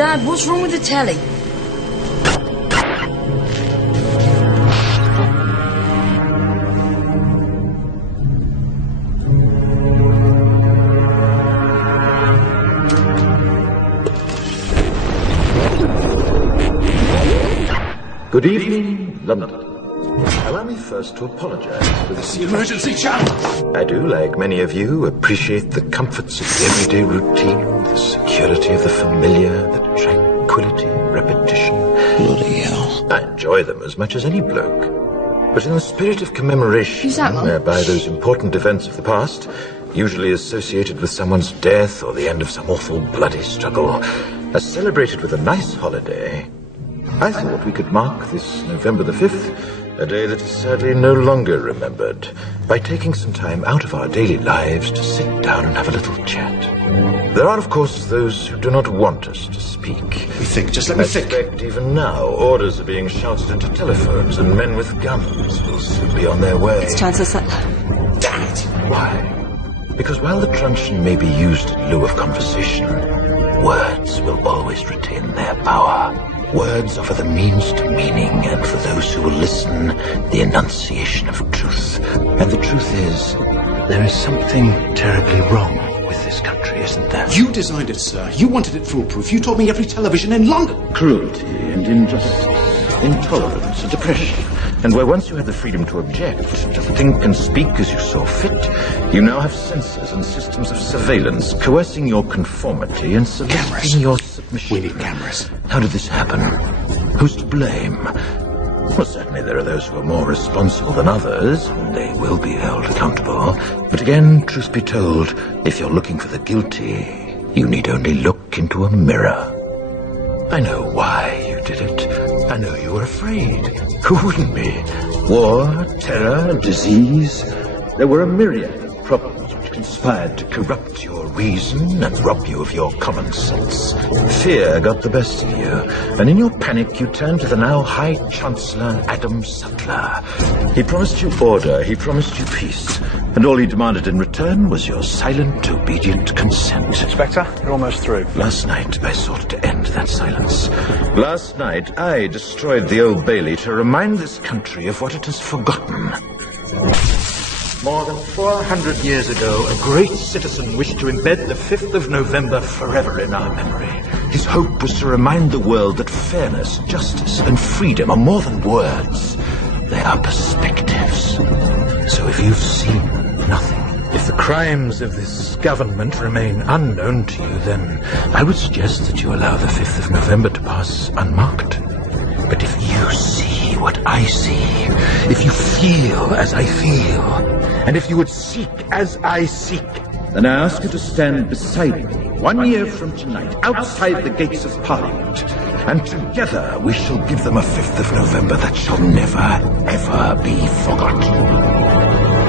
Dad, what's wrong with the telly? Good evening, London. Allow me first to apologize for this emergency channel. I do, like many of you, appreciate the comforts of the everyday routine, the security of the familiar, the tranquility and repetition. Bloody hell. I enjoy them as much as any bloke. But in the spirit of commemoration, whereby those important events of the past, usually associated with someone's death or the end of some awful bloody struggle, are celebrated with a nice holiday, I thought we could mark this November the 5th, a day that is sadly no longer remembered, by taking some time out of our daily lives to sit down and have a little chat. There are, of course, those who do not want us to speak. Just let me think. I suspect even now orders are being shouted into telephones and men with guns will soon be on their way. It's Chancellor Sutler. Damn it. Why? Because while the truncheon may be used in lieu of conversation, words will always retain their power. Words offer the means to meaning, and for those who will listen, the enunciation of truth. And the truth is, there is something terribly wrong with this country, isn't there? You designed it, sir. You wanted it foolproof. You told me every television in London. Cruelty and injustice, intolerance and oppression. And where once you had the freedom to object, to think and speak as you saw fit, you now have censors and systems of surveillance coercing your conformity and soliciting your submission. We need cameras. How did this happen? Who's to blame? Well, certainly there are those who are more responsible than others, and they will be held accountable. But again, truth be told, if you're looking for the guilty, you need only look into a mirror. I know why you did it. I know you were afraid. Who wouldn't be? War, terror, disease. There were a myriad of problems which conspired to corrupt your reason and rob you of your common sense. Fear got the best of you, and in your panic you turned to the now High Chancellor Adam Sutler. He promised you order, he promised you peace, and all he demanded in return was your silent, obedient consent. Inspector, you're almost through. Last night I sought to end that silence. Last night I destroyed the Old Bailey to remind this country of what it has forgotten. More than 400 years ago, a great citizen wished to embed the 5th of November forever in our memory. His hope was to remind the world that fairness, justice, and freedom are more than words. They are perspectives. So if you've seen nothing, if the crimes of this government remain unknown to you, then I would suggest that you allow the 5th of November to pass unmarked. But if you see what I see, if you feel as I feel, and if you would seek as I seek, then I ask you to stand beside me 1 year from tonight, outside the gates of Parliament, and together we shall give them a 5th of November that shall never, ever be forgotten.